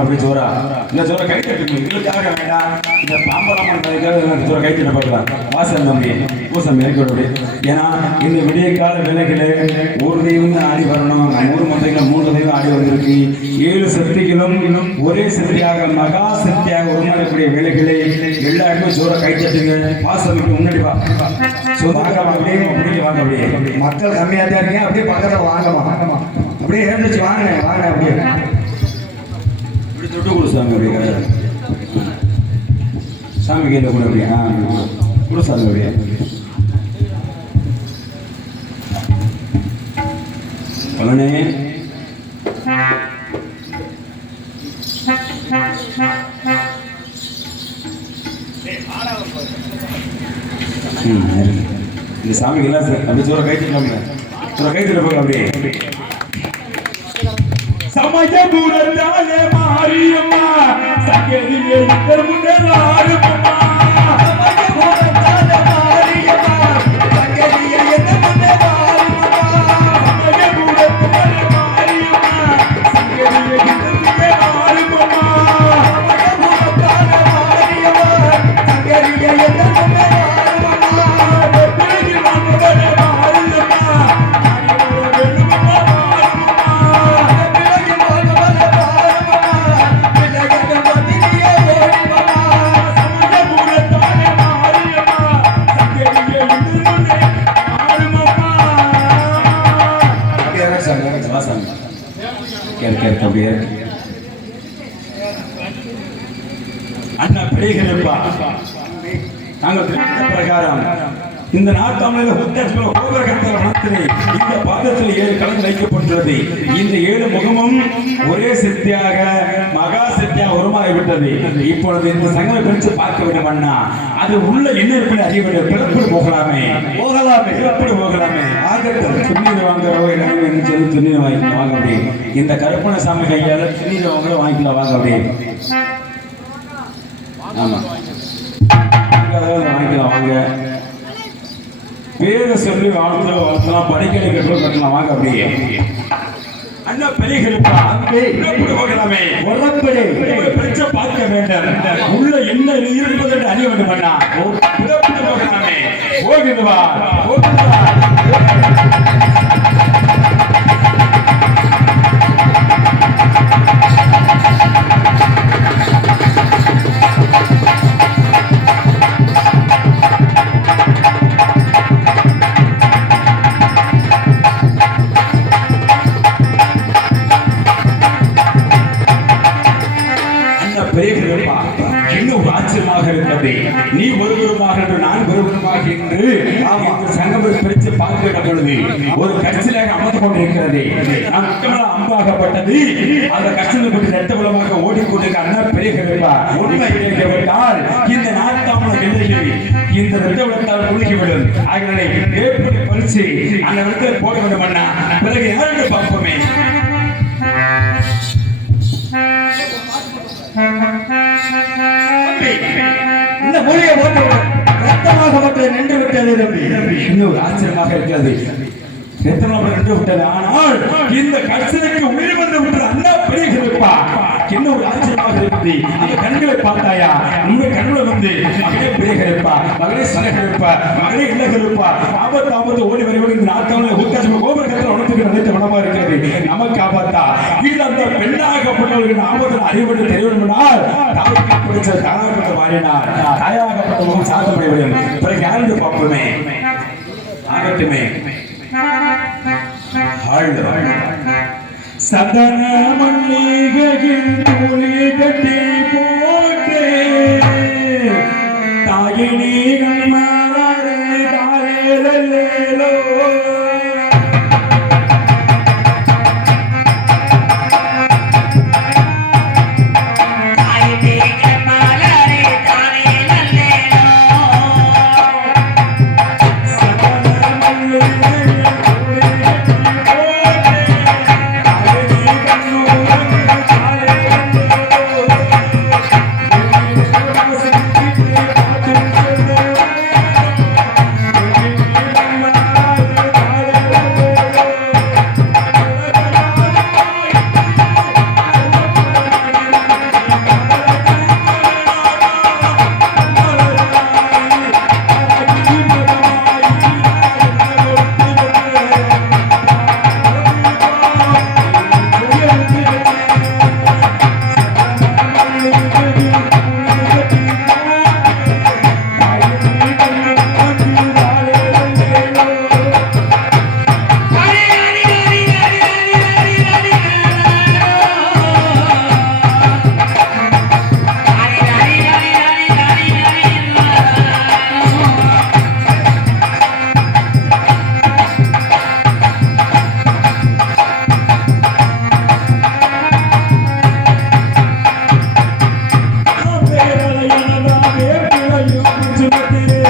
அப்படி ஜோரா இந்த ஜோரை கை தட்டு எங்களுக்காக வேண்டாம் இந்த பாம்பராமன் ஜோரை கை தட்ட பார்க்கலாம் வாசல் நம்பி பூசம் மேற்கொள்ள ஏன்னா இந்த விடிய கால வேலைகளே ஒரு தெய்வம் தான் ஆடி வரணும் நம்ம ஊர் மந்தைகள் 3 தெய்வம் ஆடி வந்திருக்கு 7 சக்திகளும் ஒரே சக்தியாக மகா சக்தியாக உருமாறக்கூடிய வேலைகளை எல்லாருமே ஜோரை கை தட்டுங்க வாசலுக்கு முன்னாடி வா அப்படியே வாங்க அப்படியே மக்கள் கம்மியாக தான் இருக்கீங்க அப்படியே பக்கத்தில் வாங்கம்மா அப்படியே எழுந்துச்சு வாங்க அப்படியே இப்படி தொட்டு கொடு சாமி அப்படியே சாமி கையில் கூட அப்படியே கொடு சாமி அப்படியே அவனே இந்த சாமிக்கு எல்லாம் அப்படி சொல்ற கைத்துல போங்க அப்படியே சமய தூரத்தாலே மாரியம்மா சகதியே முன்னே ஆரம்பமா அண்ணா பிழைகளப்பா நாங்கள் பிரகாரம் இந்த நாட்டாமையில இந்த பாதத்தில் 7 கலந்து வைக்கப்பட்டுள்ளது இந்த 7 முகமும் ஒரே சக்தியாக மகா சக்தியாக உருமாறிவிட்டது இப்பொழுது இந்த சங்கமை பிரித்து பார்க்க வேண்டும் அண்ணா அது உள்ள என்ன இருப்பது அறிய வேண்டும் பிறப்பு போகலாமே பிறப்பு போகலாமே ஆகட்டும் துண்ணீர் வாங்குறோம் சொல்லி துண்ணீர் வாங்க அப்படியே இந்த கருப்பண சாமி கையால துண்ணீர் வாங்கிக்கலாம் வாங்க அப்படியே ஆமா வாங்கிக்கலாம் வாங்க பேரை சொல்லி வாழ்த்தலாம் படிக்கலை கட்டலாம் வாங்க அப்படியே அண்ணா பெரியகளுப்பா போகலாமே பிரச்சனை பார்க்க வேண்டாம் உள்ள என்ன இருப்பது என்று அறிய வேண்டும் அண்ணா போகலாமே போகிடுவா நீ ஒருவருமாக என்று நான் ஒருவருமாக என்று சங்கமம் பிரித்து பார்க்கிற பொழுது ஒரு கட்சியாக அமர்ந்து கொண்டிருக்கிறது அம்பாகப்பட்டது அந்த கட்சியில் பற்றி ரத்தபலமாக ஓடிக்கொண்டிருக்க அண்ணா பெரியப்பா உண்மை விட்டால் இந்த நாட்டாமல் எல்லையில் இந்த ரத்தபலத்தால் மூழ்கிவிடும் ஆகியவரை ஏற்பட்டு பறிச்சு அந்த இடத்தில் போட வேண்டும் அண்ணா பிறகு யாருக்கு பார்ப்போமே இந்த மொழியை ரத்தமாக நின்று விட்டது இன்னும் ஆச்சரியமாக இருக்கிறது ரத்தமாக நின்று விட்டது ஆனால் இந்த கட்சிக்கு உயிர் வந்து விட்டது அண்ணா பெரியப்பா இன்னும் ஒரு ஆச்சரியமாக இருக்குது அந்த கண்களை பார்த்தாயா உண்மை கண்களை வந்து மகளே பெரியப்பா மகளே சனகருப்பா மகளே இல்லகருப்பா ஆபத்து ஓடி வருவது இந்த நாட்டாமல் கோபுரத்தில் உணர்த்துக்கு நினைத்த மனமா இருக்கிறது நமக்கு ஆபத்தா இது அந்த பெண்ணாகப்பட்டவர்களின் ஆபத்தில் அறிவுறுத்த தெரியவனால் தாய்க்கு பிடிச்ச தாயாகப்பட்ட மாறினார் தாயாகப்பட்டவர்கள் சாதனையுடன் பிறகு யாருக்கு பார்ப்போமே ஆகட்டுமே சதன மல்லிகையில் தூளி கட்டி போட்டே தாயினி கண்ணாரே தாரேலோ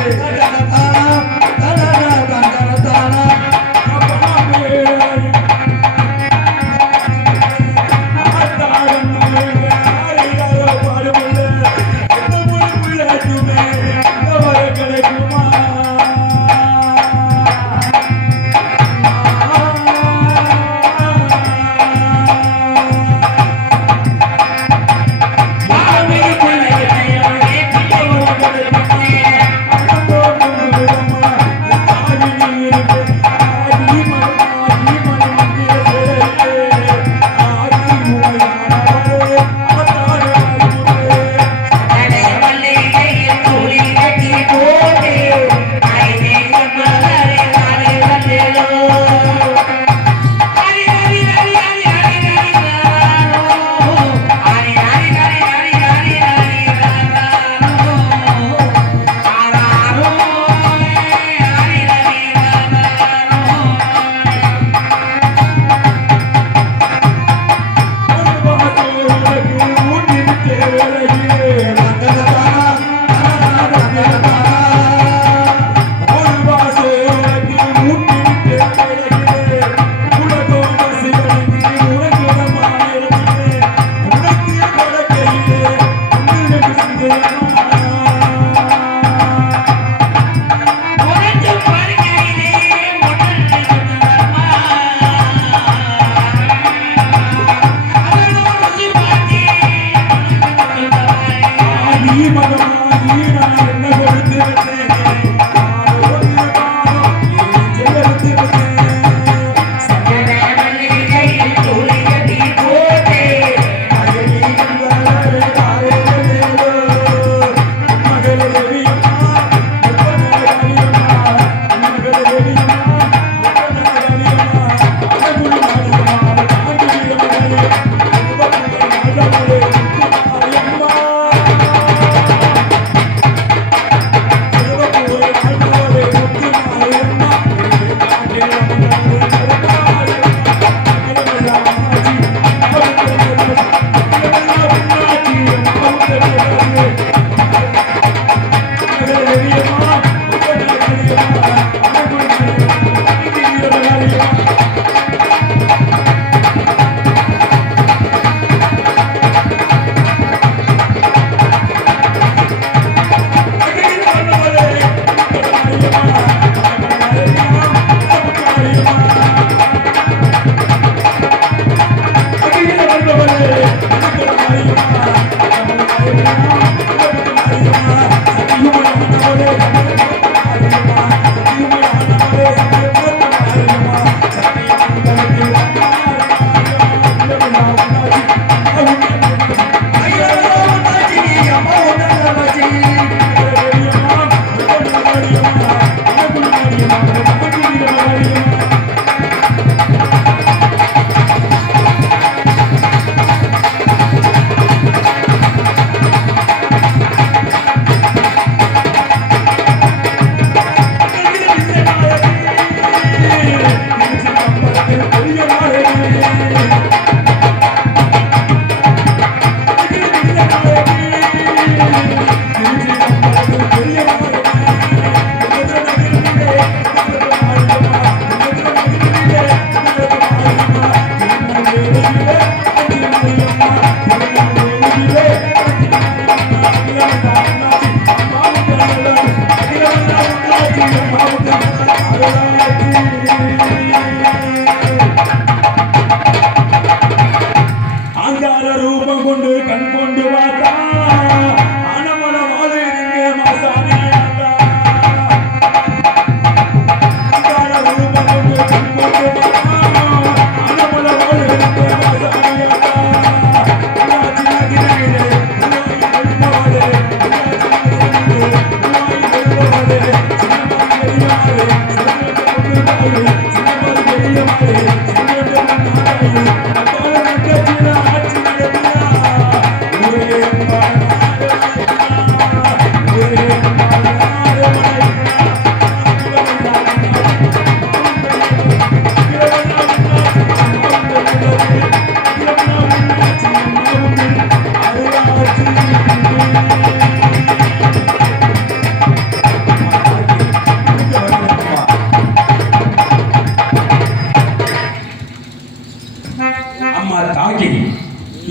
Thank you.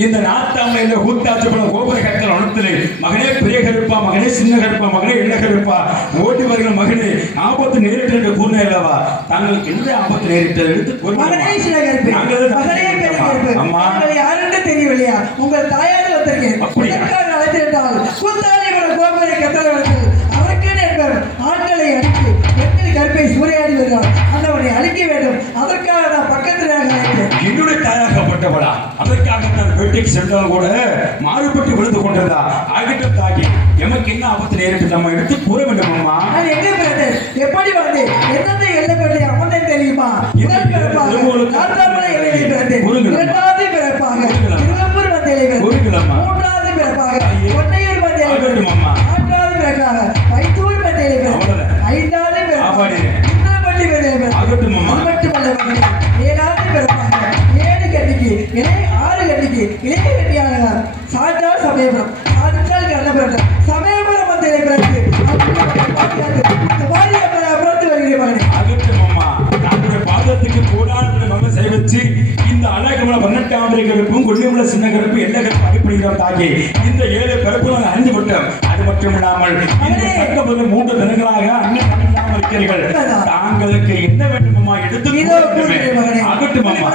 இந்த நாத்தாமையில கூத்தாச்சப்படும் கோபுர கட்டத்தில் அனுத்திலே மகனே பெரிய கருப்பா, மகனே சின்ன கருப்பா, மகனே என்ன கருப்பா, ஓட்டி வருகிற மகனே ஆபத்து நேரிட்டு என்று கூறின அல்லவா? தாங்களுக்கு எந்த ஆபத்து நேரிட்டது எடுத்து மகனே சின்ன கருப்பு, மகனே பெரிய கருப்பு, அம்மா யாருன்னு தெரியவில்லையா? உங்கள் தாயார் வந்திருக்கேன். அழைத்திருந்தால் கூத்தாடி கோபுர கட்டளவர்கள் அதற்கேன் என்பவர் ஆட்களை அடித்து பெண்கள் கருப்பை சூறையாடி வருகிறார். அந்தவனை அழிக்க வேண்டும். அதற்காக நான் பக்கத்தில் என்னுடைய தாயாகப்பட்டவளா? அதற்காக நான் வீட்டுக்கு சென்றால் கூட மாறுபட்டு விழுந்து கொண்டிருந்தா ஆகிட்டும் தாக்கி எமக்கு என்ன ஆபத்து நேரிட்டு நம்ம எடுத்து கூற வேண்டும் அம்மா. நான் எங்கே பிறந்தேன், எப்படி வந்தேன், எந்தெந்த எல்லை பிறந்தே அம்மனை தெரியுமா? முதல் பிறப்பாக நான்காமலை எல்லையை பிறந்தேன். இரண்டாவது பிறப்பாக திருவம்பூர் வந்தையிலே பிறந்தேன். மூன்றாவது பிறப்பாக ஒன்னையூர் வந்தையிலே பிறந்தேன். நான்காவது பிறப்பாக வைத்தூர் வந்தையிலே பிறந்தேன். ஐந்தாவது பிறப்பாக இந்திரப்பள்ளி வந்தையிலே பிறந்தேன். அது மட்டுமல்ல மகனே, ஏழாவது பிறப்பாக 7 கட்டிக்கு இணை 6 கட்டிக்கு இளைய கட்டியாளர் சாற்றால் சமயபுரம் சாற்றால் கண்ணபுரம் சமயபுரம் வந்தையிலே பிறந்து பாதத்துக்கு போடாத செய்வச்சு இந்த அழகமல 18ஆம் கருப்பும் கொல்லியமல சின்ன கருப்பு எல்ல கருப்பு அடிப்படையில் தாக்கி இந்த 7 கருப்பு நாங்கள் அறிந்து விட்டோம். அது மட்டும் இல்லாமல் இந்த சட்டப்பது 3 தினங்களாக அண்ணன் இல்லாமல் இருக்கிறீர்கள். தாங்களுக்கு என்ன வேண்டுமா எடுத்து ஆகட்டும் அம்மா.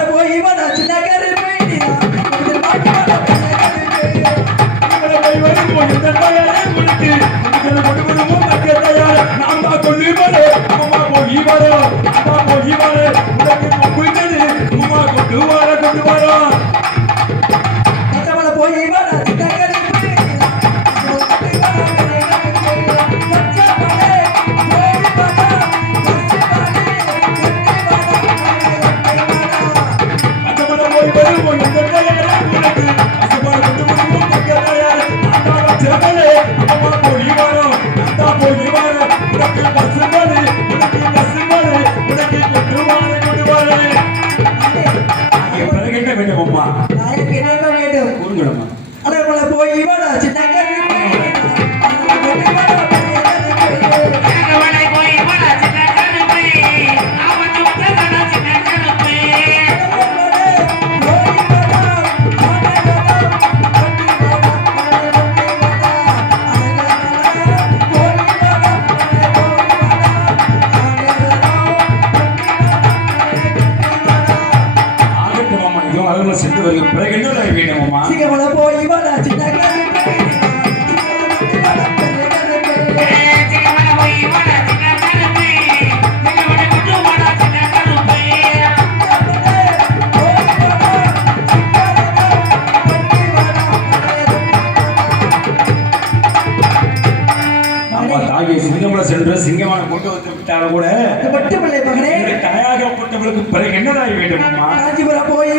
சென்று சிங்கமான கொண்டு வந்து விட்டாலும் கூட மட்டுமில்லை மகனே, தாயாகப்பட்டவளுக்கு பிறகு என்னதாய் வேண்டும் அம்மா? காஞ்சிபுரம் போய்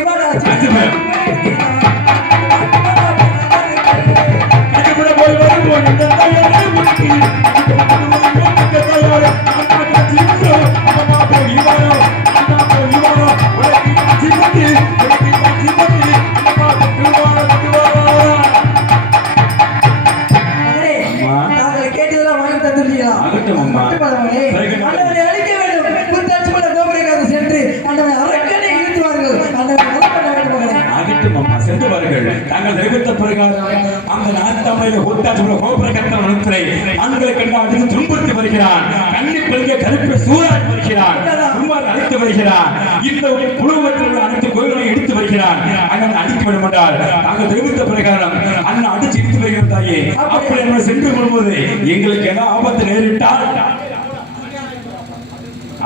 தாங்கள் தெரிவித்த பிரகாரம் அந்த நாட்டாமையில கூட்டாட்சியுள்ள கோபுர கட்டளை அனுப்பினை ஆண்களை கண்டு அடித்து துன்புறுத்தி வருகிறான். கண்ணி பெருக கருப்பை சூறாடி வருகிறான். குமார் அழைத்து வருகிறான். இந்த குழுவத்தில் அனைத்து கோயில்களை எடுத்து வருகிறான். அண்ணன் அடிக்க வேண்டும் என்றால் தாங்கள் தெரிவித்த பிரகாரம் அண்ணன் அடிச்சு இடித்து வருகிற தாயே, அப்படி நம்ம சென்று வரும்போது எங்களுக்கு ஏதாவது ஆபத்து நேரிட்டால்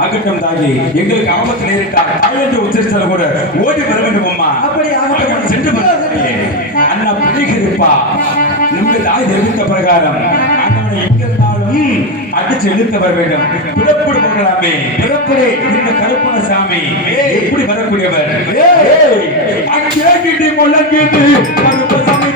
ஆகட்டும் தாயே, எங்களுக்கு ஆபத்து நேரிட்டால் தாயென்று உச்சரித்தால் கூட ஓடி வர வேண்டும் அம்மா. அப்படி சென்று அண்ணா பிடிக்கிறப்பா நம்முடைய தாய் தெரிவித்த பிரகாரம் அண்ணனை எங்க இருந்தாலும் அடிச்சு இழுத்து வர வேண்டும். பிறப்புடு மகளாமே, பிறப்புடே இந்த கருப்பண சாமி எப்படி வரக்கூடியவர்? அங்கே முழங்கிட்டு கருப்ப சாமி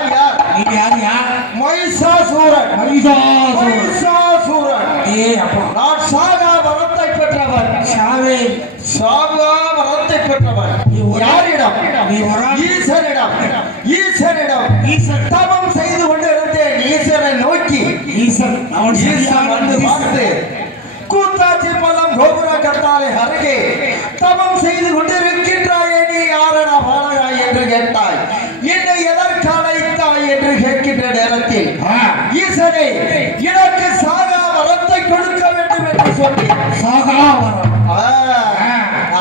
நான் யார்? நீ யாரியா? மகிஷாசூரன். மகிஷாசூரன். அப்பா நான் சாகா வரத்தை பெற்றவன். சாகா வரத்தை பெற்றவன். யாரிடம்? ஈசனிடம். தவம் செய்து கொண்டிருந்தேன். ஈசனை நோக்கி ஈசன் வந்து பார்த்து கூத்தாச்சி பள்ளம் கோபுர கத்தாலே அருகே தவம் செய்து கொண்டிருக்கின்றாயே, நீ யாரடா பாலகா என்று கேட்டாய். என்னை எதற்கு அழைத்தாய் என்று கேட்கின்ற நேரத்தில் ஈசனே எனக்கு சாகா வரத்தை கொடுக்க வேண்டும் என்று சொல்லி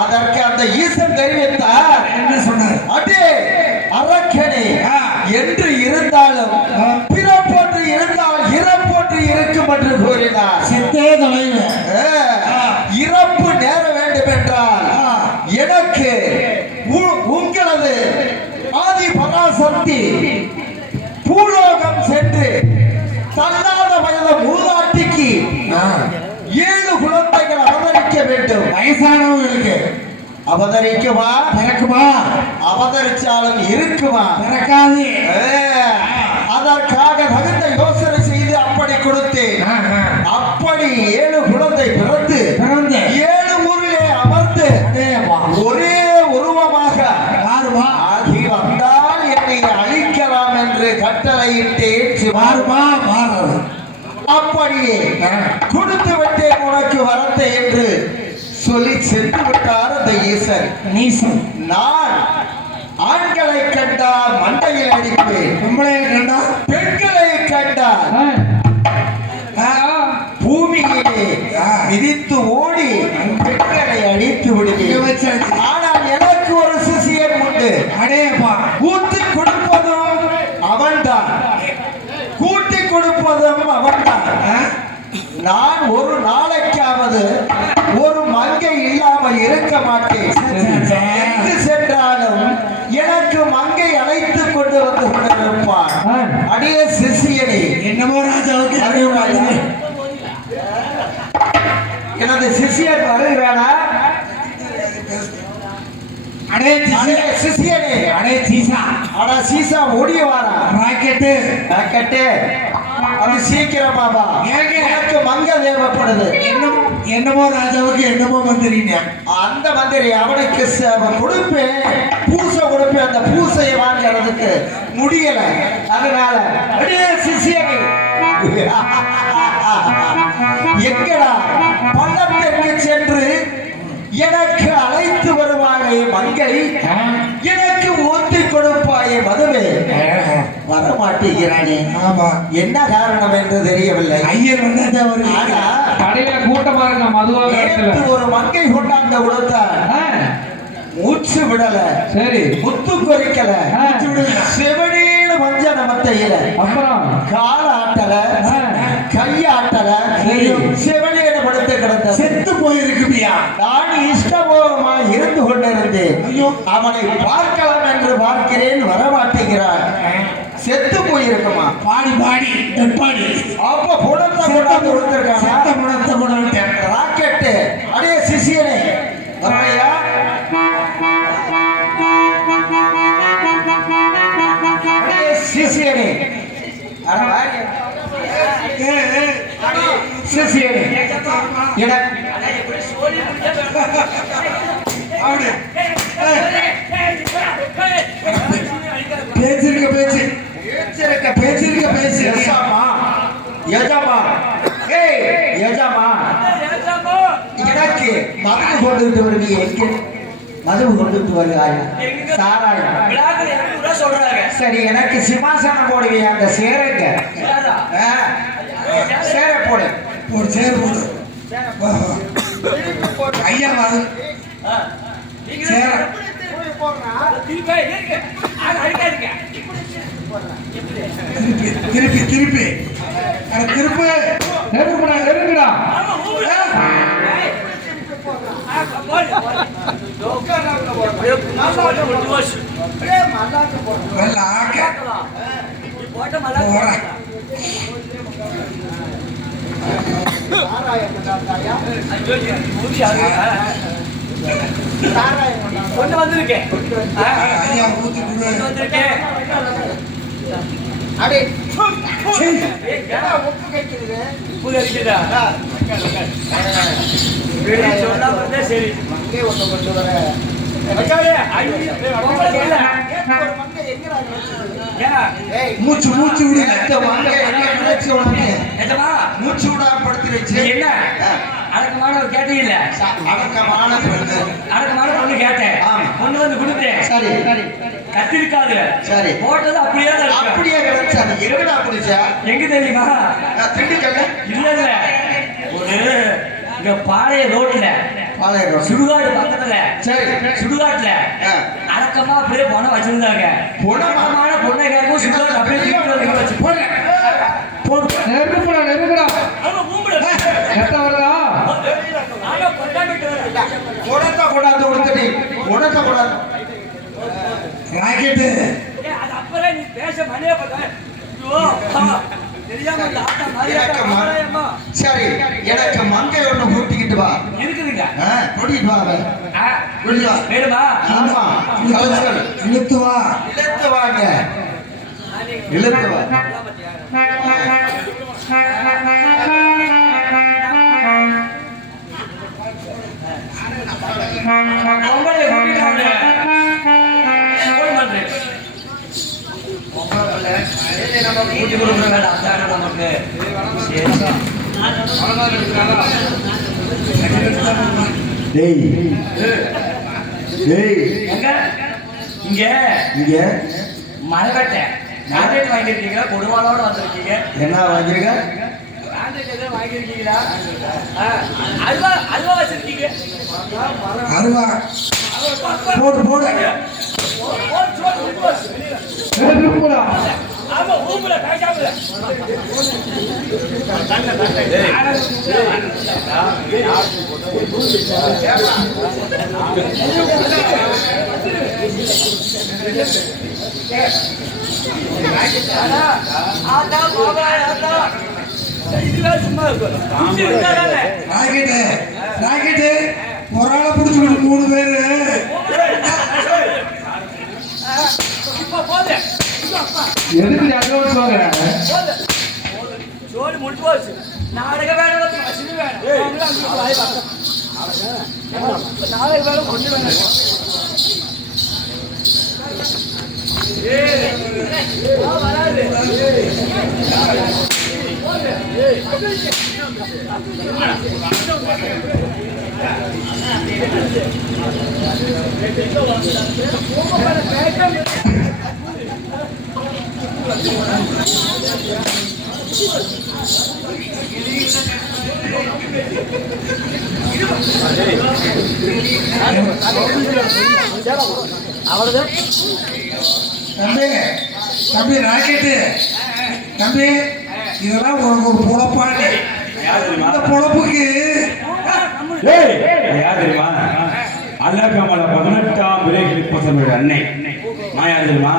அதற்கு அந்த ஈசன் தெரிவித்தார். என்ன சொன்னார்? அடே அரக்கனே, என்று இருந்தாலும் பிறப்பொன்று இருந்தால் இறப்பொன்று இருக்கும் என்று கூறினார். இறப்பு நேர வேண்டும் என்றால் எனக்கு உங்களது ஆதி பராசக்தி பூலோகம் சென்று தள்ளாத வயது மூதாட்டிக்கு 7 குழந்தைகள் அவதரிக்க வேண்டும். வயசானவங்களுக்கு அவதரிக்குமா? பிறக்குமா? அவதரிச்சாலும் இருக்குமா? பிறக்காது. அதற்காக தகுந்த யோசனை செய்து அப்படி கொடுத்தேன். அப்படி 7 குழந்தை பிறந்து 7 ஊரிலே அமர்ந்து ஒரே உருவமாக ஆகி வந்தால் என்னை அழிக்கலாம் என்று கட்டளையிட்டேன். அப்படியே கொடுத்து விட்டேன் உனக்கு வரத்தை என்று சொல்லி சென்று விட்டார் அந்த ஈசன். நான் ஆண்களை கண்டால் மண்டையில் அடிப்பேன், பெண்களை கண்டால் பூமியிலே மிதித்து ஓடி பெண்களை அடித்து விடுவேன். ஆனால் எனக்கு ஒரு சிசியன் உண்டு. ஊத்தி கொடுப்பதும் அவன்தான், கூட்டி கொடுப்பதும் அவன்தான். நான் ஒரு நாளைக்காவது ஒரு மங்கை இல்லாமல் இருக்க மாட்டேன். எங்கு சென்றாலும் எனக்கு மங்கை அழைத்து கொண்டு வந்து கொண்டிருப்பான். அடிய சிசியனே, என்னமோ ராஜாவுக்கு எனது சிசியன் வருகிறானா? சிசியனே, சீசா ஓடிய வாரா. ராக்கெட்டு அது சீக்கிரம் பாபா, எனக்கு மங்க தேவைப்படுது. என்னமோ ராஜாவுக்கு என்னமோ மந்திரிங்க. அந்த மந்திரி அவனுக்கு கொடுப்பேன், பூசை கொடுப்பேன். அந்த பூசையை வாங்கிறதுக்கு முடியல. அதனால சிசியனை எங்கடா பள்ளத்திற்கு சென்று எனக்கு அழைத்து வருவாயே மங்கை, எனக்கு ஊத்தி கொடுப்பாயே மதுவே, வரமாட்டேங்கிறானே. என்ன காரணம் என்று தெரியவில்லை. ஐயர் வந்து கூட்டமா இருக்க மதுவாக ஒரு மங்கை கொண்டாந்த கொடுத்தார். மூச்சு விடல, சரி முத்து கொறிக்கல, செவனேல மஞ்ச நமத்தையில, அப்புறம் கால ஆட்டல, கையாட்டல, செவனேல படுத்து கிடந்த செத்து போயிருக்குமியா. நான் இஷ்டபோகமா இருந்து கொண்டிருந்தேன். அவனை பார்க்கலாம் என்று பார்க்கிறேன், வரமாட்டேங்கிறான். செத்து போயிருக்குமா? பாடி அப்ப புடத்தை கொண்டாந்து கொடுத்திருக்காங்க. ராக்கெட்டு. அடே சிசியனே வரையா, சிசியனே சிசியனே பேச்சு எனக்கு மது கொண்டுட்டு வருவீங்க. எங்க மது கொண்டுட்டு வருவாயா? சாராயம். சரி, எனக்கு சிம்மாசனம் போடுவீங்க. அந்த சேரங்க சேர போடு. சேர் போடு. ஐயா வாங்க. திருப்பி திருப்பி நெருங்குடா. கொண்டு வந்திருக்கேன். ஐயா ஊத்தி கொண்டு வந்திருக்கேன். அடே ஏடா உப்பு கேக்குது உப்பு கறிக்குதா? சொன்னா பார்த்தா சரி. மங்கே ஒண்ணு கொண்டு வர மச்சானே, ஐயோ, உங்களுக்கு இல்ல. ஒரு மங்கை எங்கடா கிடக்குது? ஏன்னா, ஏய் மூச்சு மூச்சு விடுங்க இந்த மங்கே எங்க நினைச்சு உனக்கு நிஜமா? மூச்சு விடாமப்படுத்தி வச்சு நீ என்ன அடக்கமானவர் கேட்டீங்கல்ல? அடக்கமான பெண்ணு. அடக்கமான பொண்ணு கேட்டேன். ஆமா. கொண்டு வந்து கொடுத்தேன். சரி கத்திருக்காது. சரி. போட்டது அப்படியே தான் இருக்கு. அப்படியே கிடைச்சா நீ எங்கடா குடிச்சா எங்க தெரியுமா? திண்டுக்கல்ல இல்ல இல்ல, ஒரு இங்க பாளைய ரோட்ல பாளையம் சுடுகாடு பக்கத்துல, சரி சுடுகாட்டுல அடக்கமா அப்படியே பணம் வச்சிருந்தாங்க. பொணமான பொண்ணை கேட்கும் சுடுகாடு அப்படியே தூக்கிட்டு வந்து இங்க வச்சு போங்க. நெருப்புடா நெருப்புடா அவங்க ஊம்புல எத்த வருதா ஆனா கொண்டாடிட்டு வரேன். உனத்த கொண்டாந்து கொடுத்துட்டு உனத்த கொண்டாந்து ராக்கெட்டு அது அப்பறம் நீ பேச மணியே பார்த்தா ஐயோ தெரியாம இந்த ஆட்டா எனக்கு மாறியாமா சரி எனக்கு மங்கை ஒண்ணு கூட்டிக்கிட்டு வா இருக்குதுங்க. கூட்டிட்டு வா அவன். ஆ, கூட்டிட்டு வா வேணுமா? ஆமா கலைச்சல். இழுத்து வா இழுத்து வாங்க இழுத்து வா பொம்பளை கூட்டிட்டு போன் பண்றேன். நம்ம கூட்டி கொடுக்குற வேலை அதான நமக்கு. டேய் டேய் எங்க இங்க இங்க மலைக்கட்டை ஆண்ட்ராய்டு வாங்கியிருக்கீங்களா? கொடுவாளோட வந்திருக்கீங்க. என்ன வாங்கிருக்க ஆண்ட்ராய்டு எதுவும் வாங்கியிருக்கீங்களா? அல்வா அல்வா வச்சிருக்கீங்க. அருவா போடு போடு நெருப்புடா ஆமா ஊம்புல பேசாமல ஆட்டா பாபா ஆட்டா இதுதான் சும்மா இருக்கும். குச்சி இருந்தாதானே ராக்கெட்டு ராக்கெட்டு ஒரு ஆளை பிடிச்சிக்கிட்டு 3 பேரு இப்ப போதே எதுக்கு அட்வான்ஸ் வாங்குற ஜோடி முடிச்சு போச்சு. நாடக வேணும், அசினி வேணும். நாளைக்கு வேணும் கொண்டு வேணும். வராது. தம்பி தம்பி ராக்கெட்டு தம்பி இதெல்லாம் உனக்கு ஒரு பொழப்பாடு இந்த பொழப்புக்கு ஏய், யார் தெரியுமா? அல்லாஹ்மல 18ஆம் விரைவில் அன்னை நான் யார் தெரியுமா?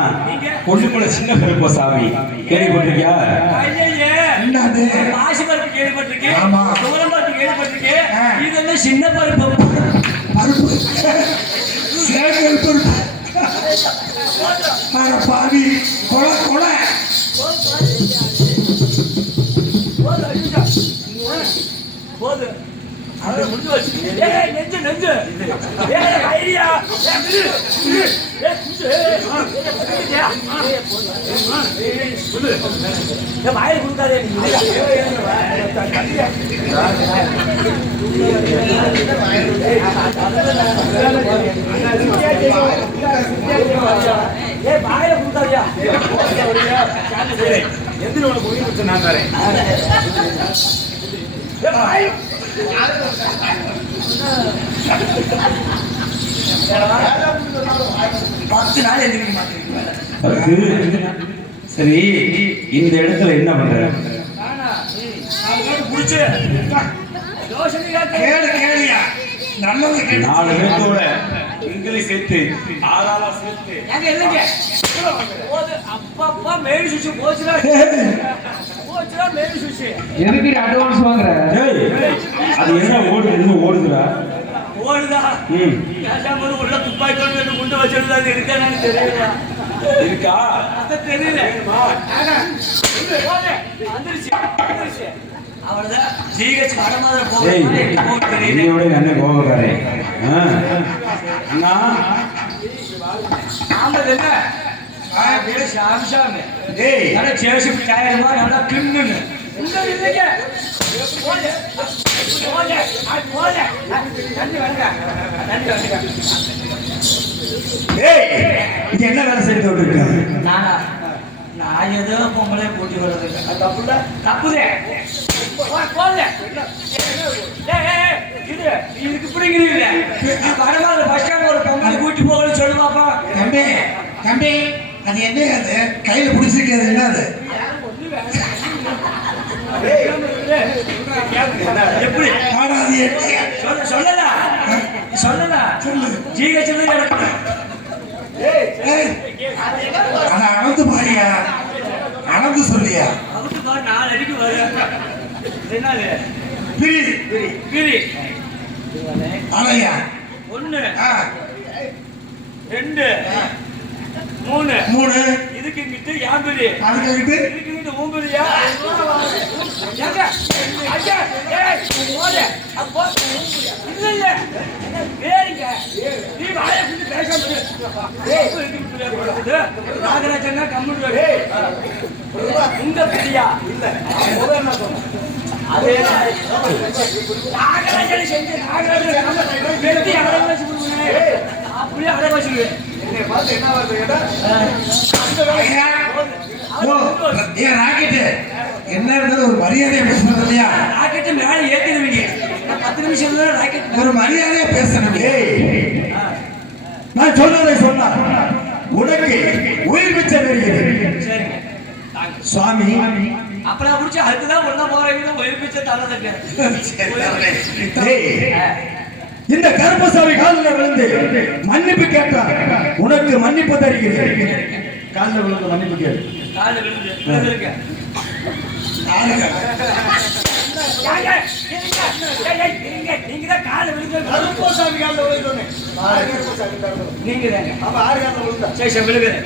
கொல்லிமலை சின்ன கருப்பசாமி கேள்விப்பட்டிருக்கியா? ஐயையே, என்னது பாசி பருப்பு கேள்விப்பட்டிருக்கேன். ஆமா. துவரம் பருப்பு கேள்விப்பட்டிருக்கேன். இது வந்து சின்ன பருப்பு. பருப்பு சேகல் பருப்பு அட பாவி கொலை கொலை போது அது முடிஞ்சு வச்சு. ஏய் நெஞ்சு நெஞ்சு. ஏய் ஐடியா. ஏய் குஞ்சு. ஏய் வாயை குடுக்காதே நீ. ஏய் வாயை குடுக்காதியா. எந்திர உனக்கு உயிர் வச்சு நான் தரேன். ஏய் வாயை 10 நாள் எந்திரிக்க மாட்டேங்குது. சரி, இந்த இடத்துல என்ன பண்ற? புடிச்சு யோசனை கேளு கேளியா நல்லது கேளு 4 பேரோட இங்கிலீஷ் சேர்த்து ஆளாளா சேர்த்து அங்க இல்லைங்க. போது அப்பப்பா மேல் சுவிட்ச் போச்சுடா. போச்சுடா மேல் சுவிட்ச். எதுக்கு அட்வான்ஸ் வாங்குற ஏய், அது என்ன ஓடுது? இன்னும் ஓடுதுடா. ஓடுதா? ம் கேட்டாம உள்ள துப்பாக்கி கொண்டு வச்சிருந்தா அது இருக்கானு தெரியல. இருக்கா? அதான் தெரியல. போடு. வந்துருச்சு. அவ்வளவுதான். ஜிஹெச் வடமாதிரி ஏய், போகுது. எப்படி போகுது தெரியல. என்னையோட என்ன கோபக்காரே அண்ணா ஆமா என்ன பேரு ஷாம்ஷாமி. டேய் நல்லா ஜேசிபி டயர் மாதிரி நல்லா கிண்ணுன்னு. உங்க இல்லைங்க. போடு. போடு. போடு. தண்ணி வாங்க. தண்ணி வாங்க. டேய் இது என்ன வேலை செய்து கொண்டிருக்க? நானா? நான் ஏதோ பொம்பளை கூட்டி வர்றது தப்புல தப்புதே. போடு. இது இதுக்கு பிடிக்கிறீங்க. வடமாதிரி பஸ் ஸ்டாண்ட் ஒரு பொம்பளை கூட்டி போகணும்னு சொல்லு பாப்பா. தம்பி தம்பி அது என்ன அது கையில பிடிச்சிருக்கிறது என்ன அது? எப்படி ஆனா அது என்ன? சொல்லலாம் ஜிஹெச் அத அளந்து பாரியா, அளந்து சொல்லியா? அவருக்கு பாரு 4 அடிக்கு வரும். என்னது பிரி பிரி அலையா 1 ஆ 2 3 3 இதுக்கு கிட்ட யான் பிரி அதுக்கிட்டு இதுக்கு கிட்ட ஊம்பிரியா ஏங்க ஐயா ஏய் போடு அப்போ இல்ல இல்ல வேறங்க நீ வாயை குடி பேசாம இரு. நாகராஜன்னா கம்முடுவே. உங்க பிரியா இல்ல என்ன சொன்ன அதே நாகராஜனை செஞ்சு நாகராஜன் நம்ம வெட்டி அடவாசி பண்ணுவேன். அப்படியே அடவாசி என்னை பார்த்து என்ன வருது கேட்டா ஏன் ராக்கெட்டு என்ன இருந்தது ஒரு மரியாதையா பேசுறது இல்லையா? ராக்கெட் மேல ஏத்திடுவீங்க. 10 நிமிஷம் ராக்கெட் ஒரு மரியாதையா பேசணும். நான் சொன்னதை சொன்னா உனக்கு உயிர் பிச்சை வருகிறது சரிங்க சுவாமி. அப்பலாம் புடிச்சு அதுதான் ஒண்ணா போறீங்க உயிர் பிச்சை தரதுக்கு. இந்த கருப்பசாமி காலில் விழுந்து மன்னிப்பு கேட்டார். உனக்கு மன்னிப்பு தருகிறேன். காலில் விழுந்து மன்னிப்பு கேட்டு கால விழுந்து விழுந்துருங்க. நீங்க தான் கால விழுந்து கருப்பசாமி காலில் விழுந்தோனே நீங்க தாங்க. அப்ப ஆறு காலில் விழுந்தா சரி சரி விழுகுறேன்.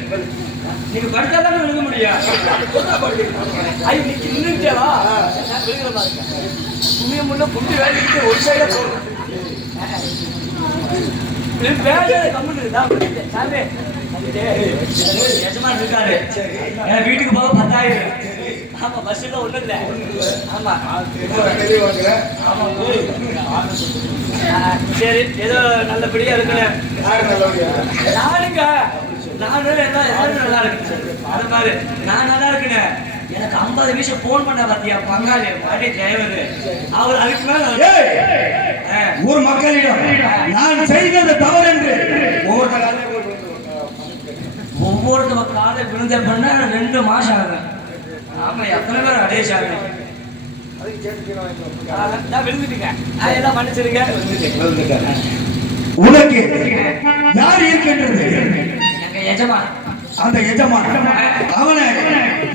நீங்க படுத்தா தானே விழுக முடியும். ஐயோ நீங்க நின்றுட்டேவா விழுகிற பாருங்க. துணிய முன்ன புட்டு வேலைக்கு ஒரு சைட போகும். எஜமான் இருக்காரு. வீட்டுக்கு போக 10,000. ஆமா பஸ்ல ஒண்ணு இல்ல. ஆமா சரி ஏதோ நல்லபடியா இருக்கணும். நானுங்க நானும் எல்லாரும் நல்லா இருக்கு. அது மாதிரி நான் நல்லா இருக்கேன். எனக்கு 50 நிமிஷம் போன் பண்ண பாத்தியா பங்காளி மாடி டிரைவர். அவர் அதுக்கு மேல ஒரு மக்களிடம் நான் செய்தது தவறு என்று ஒவ்வொருத்தவ காலை விழுந்த பண்ண 2 மாசம் ஆகும். ஆமா எத்தனை பேர் அடேஷாங்க விழுந்துட்டீங்க. எல்லாம் மன்னிச்சிருங்க. உனக்கு யார் இருக்கின்றது? எங்க எஜமான். அந்த எஜமான் அவனை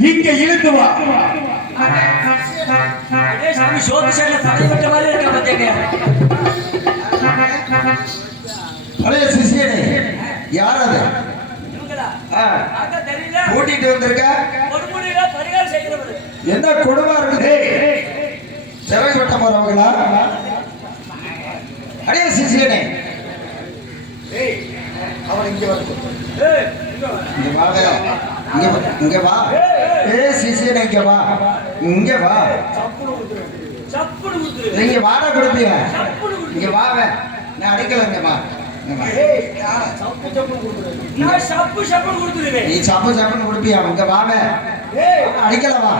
இங்க இழுத்து வா. சாமி சோப்பு சைட்ல தலைப்பட்ட மாதிரி இருக்க பார்த்தீங்க. பழைய சிஷியனே யார் அது? இவங்களா? ஆ. அதான் தெரியல. கூட்டிட்டு வந்திருக்க? ஒரு முடியல பரிகாரம் செய்கிறவர். என்ன கொடுமை இருக்குது? சிறை வெட்ட போறவங்களா? அடே சிஷியனே அவன் இங்க வந்து இங்க வா. இங்க வா. சிஷியனே இங்க வா. இங்க வா. சப்புடு குடுத்துரு. நீங்க வாடா கொடுப்பீங்க. இங்க வாவே. நான் அடிக்கல. இங்க வா. நான் சப்பு சப்பு குடுத்துருவேன். நீ சப்பு சப்புன்னு கொடுப்பியா? இங்க வாவே. அடிக்கல வா.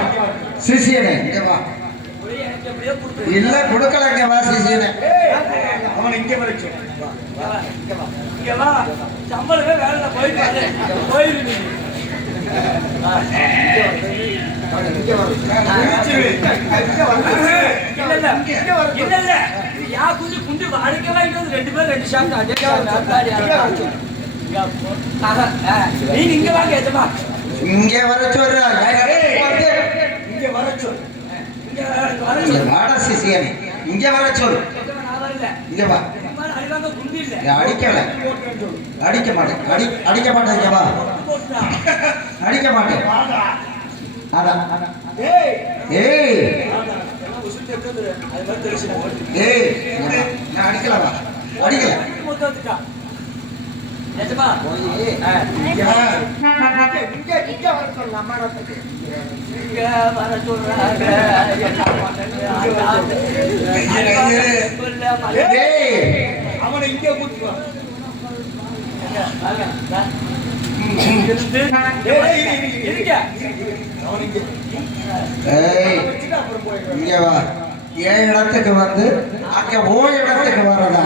சிஷியனே இங்க வா. எனக்கு எப்படியோ குடுத்துரு. இல்ல கொடுக்கல. இங்க வா சிஷியனே. அவன் இங்க வரைக்கும் இங்க வா. சம்பளமே வேலை போயிட்டு போயிரு. இல்ல யா குஞ்சு குஞ்சு வாடிக்கை வாங்கிட்டு 2 பேர் 2 ஷாட் அதே நீங்க இங்க வாங்க எஜமா. இங்க வர சொல்ற. இங்க வர சொல். இங்க வாடா சிஷியனே. இங்க வர சொல். நான் வரல. இங்க வா. அடிவாங்க குண்டு இல்ல. அடிக்கல. அடிக்க மாட்டேன். அடிக்க மாட்டேன். இங்க வா. அடிக்க மாட்டேன். அதான். ஏய் ஏய் எல்லாம் உசுட்டு இருக்குது அது மாதிரி தெரிச்சு ஏய் நான் அடிக்கலவா? அடிக்கல. மொத்தத்துக்கா நிஜமா இங்க வர சொல்லலாம் அம்மாடத்துக்கு இங்க வர சொல்றாங்க ஏய் அவனை இங்க கூட்டுவான் ஏய் இங்க வா. என் இடத்துக்கு வந்து அங்க ஓ இடத்துக்கு வரதா?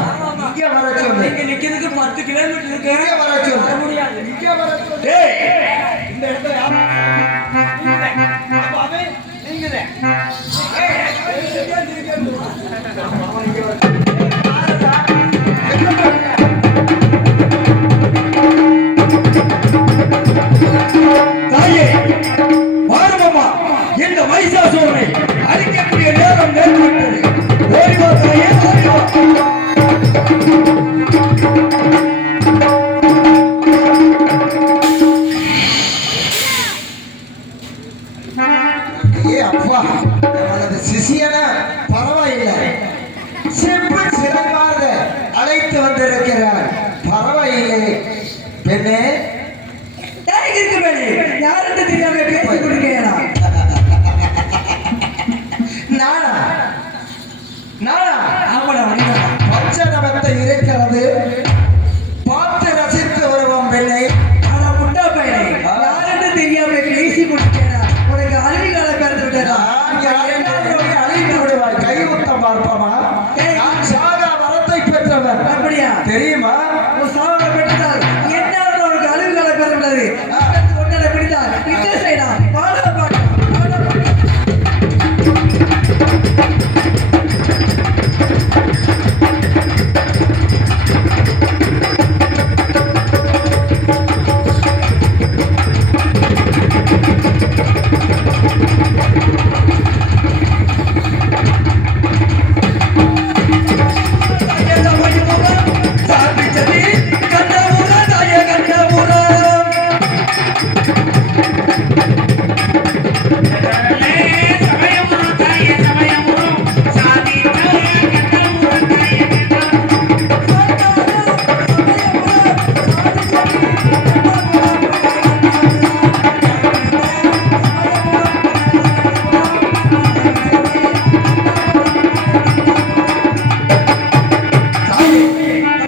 இங்க வர சொல்லு. இங்க நிக்கிறதுக்கு 10 கிலோமீட்டர் இருக்கு. இங்க வர சொல்லு. வர முடியாது. இங்க வர சொல்லு. ஏய் இந்த இடத்துல யாரு? பாபே நீங்கதே. தாயே மாறுமாமா இந்த மைசாசூரனை அழிக்கக்கூடிய நேரம் நேர்ந்துவிட்டது. ஓடிவா தாயே, ஓடிவா. ஏ அப்பா நமது சிசியனா பரவாயில்லை. சிறப்பு சிறப்பாக அழைத்து வந்திருக்கிறார். பரவாயில்லை பெண்ணே. இருக்கு மேலே யாருக்கு தெரியாம பேசி கொடுக்கிறா? நானா நானா ஆமாடா வணிகா. பச்சை நமத்தை இருக்கிறது. பார்த்து ரசித்து வருவோம் பெண்ணை. ஆனா முட்டா பையனை யாருக்கு தெரியாம பேசி கொடுக்கிறா? உனக்கு அருவிகால பிறந்து விட்டதா? நான் யாரையும் அழித்து விடுவாய். கைமுத்தம் பார்ப்போமா? நான் சாகா வரத்தை பெற்றவர். அப்படியா? தெரியுமா? உன் சாவனை பெற்றால் என்ன உனக்கு அருவிகால பிறந்து விட்டது? ஒன்னரை பிடித்தால் இந்த சைடா வாடா பாட்டு வாடா பாட்டு.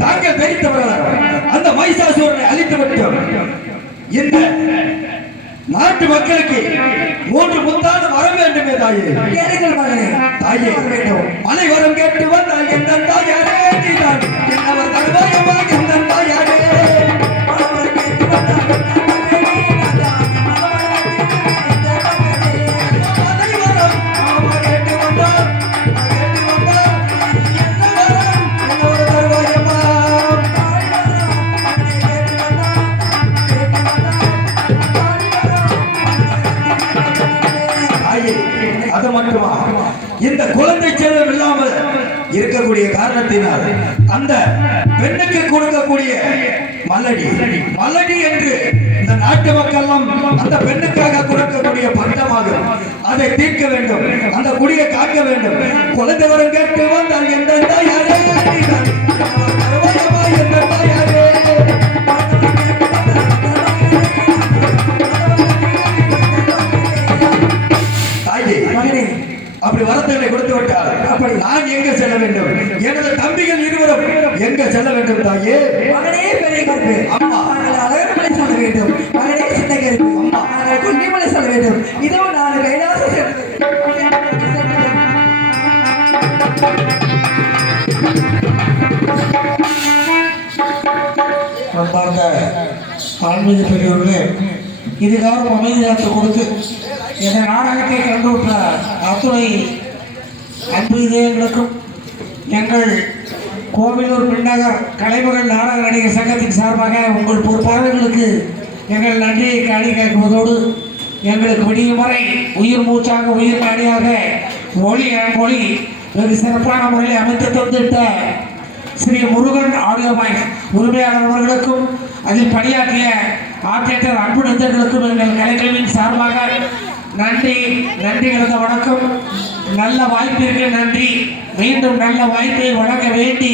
தாங்கள் வெறித்தவர்களா அந்த மைசாசூரனை அழித்து விட்டோம். இந்த நாட்டு மக்களுக்கு 3 முத்தான வரம் வேண்டுமே தாயே. கேளுங்கள் மகனே. தாயே மலை வரம் கேட்டு வந்தால் எந்த தாயாரே நீதான் என்னவர் தருவாயமா எந்த தாயாரே. மலை வரம் ஆமா கேட்டு வந்தால் என்ன வரம் என்னவர் தருவாயமா. தாயே அது மட்டுமா இந்த குழந்தை செல்வம் இல்லாமல் இருக்கக்கூடிய காரணத்தினால் அந்த பெண்ணுக்கு கொடுக்கக்கூடிய மல்லடி மல்லடி என்று இந்த நாட்டு மக்கள் அந்த பெண்ணுக்காக கொடுக்கக்கூடிய பட்டமாகும். அதை தீர்க்க வேண்டும். அந்த குடியை காக்க வேண்டும். குழந்தை வரம் கேட்டு வந்தால் எந்த தாயாரே நீதான் தருவாயமா எந்த தாயாரே. தாயே மகனே அப்படி வரத்தங்களை கொடுத்து விட்டால் அப்படி நான் எங்க செல்ல வேண்டும்? எனது தம்பிகள் இருவரும் எங்க செல்ல வேண்டும் தாயே? மகனே பெரிய கருப்பு. அம்மா. நாங்கள் அழகர்மலை சொல்ல வேண்டும். மகனே சின்ன கருப்பு. நாங்கள் கொல்லிமலை சொல்ல வேண்டும். இதோ நான் கைலாச அன்பார்ந்த ஆன்மீக பெரியவர்களே, இதுகாரம் அமைதி காத்து கொடுத்து இந்த நாடகத்தை கண்டுவிட்ட அத்துணை அன்பு இதயங்களுக்கும் எங்கள் கோவிலூர் பின்னகர் கலைமகள் நாடக நடிகர் சங்கத்தின் சார்பாக உங்கள் பொறுப்பாளர்களுக்கு எங்கள் நன்றியை காணி கேட்குவதோடு எங்களுக்கு விடியும் வரை உயிர் மூச்சாக உயிர் நாடியாக மொழி வெகு சிறப்பான முறையில் அமைத்து தந்துவிட்ட ஸ்ரீ முருகன் ஆடியோ மைக் உரிமையாளர் அவர்களுக்கும் அதில் பணியாற்றிய ஆர்டிஸ்டர் அன்பு நெஞ்சர்களுக்கும் எங்கள் கலைக்குழுவின் சார்பாக நன்றி கலந்த வணக்கம். நல்ல வாய்ப்பிற்கு நன்றி. மீண்டும் நல்ல வாய்ப்பை வழங்க வேண்டி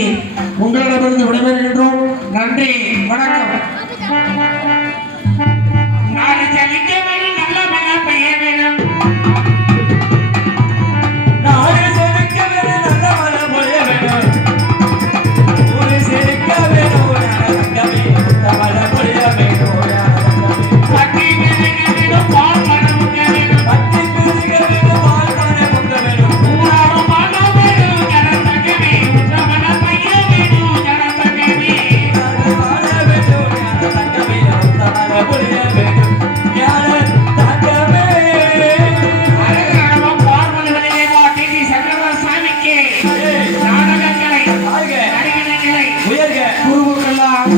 உங்களிடமிருந்து விடைபெறுகின்றோம். நன்றி, வணக்கம். நாளை ஜலிக்க வேணும், நல்ல மழை பெய்ய வேணும். நாடு செழிக்க வேணும், நல்ல மழை பொழிய வேணும். ஊரு செழிக்க வேணும், தங்கமே, மழை பொழிய வேணும். பட்டி பெருக வேணும், பால் மனம் உண்ண வேணும். பட்டி பெருக வேணும், பால் மழை பொங்க வேணும். ஊராடும் மனம் வேணும், ஜனத்தகமே. உற்றமன பெய்ய வேணும், ஜனத்தகமே. வாழ வேணும், தங்கமே, மழை பொழிய வேணும். ஞான தங்கமே. அழகான பார்வதி விளையாட டிவி சங்கர சாமிக்கு நாடகங்களை வாழ்க, நடிகர்களை உயர்க. குருவுக்கெல்லாம்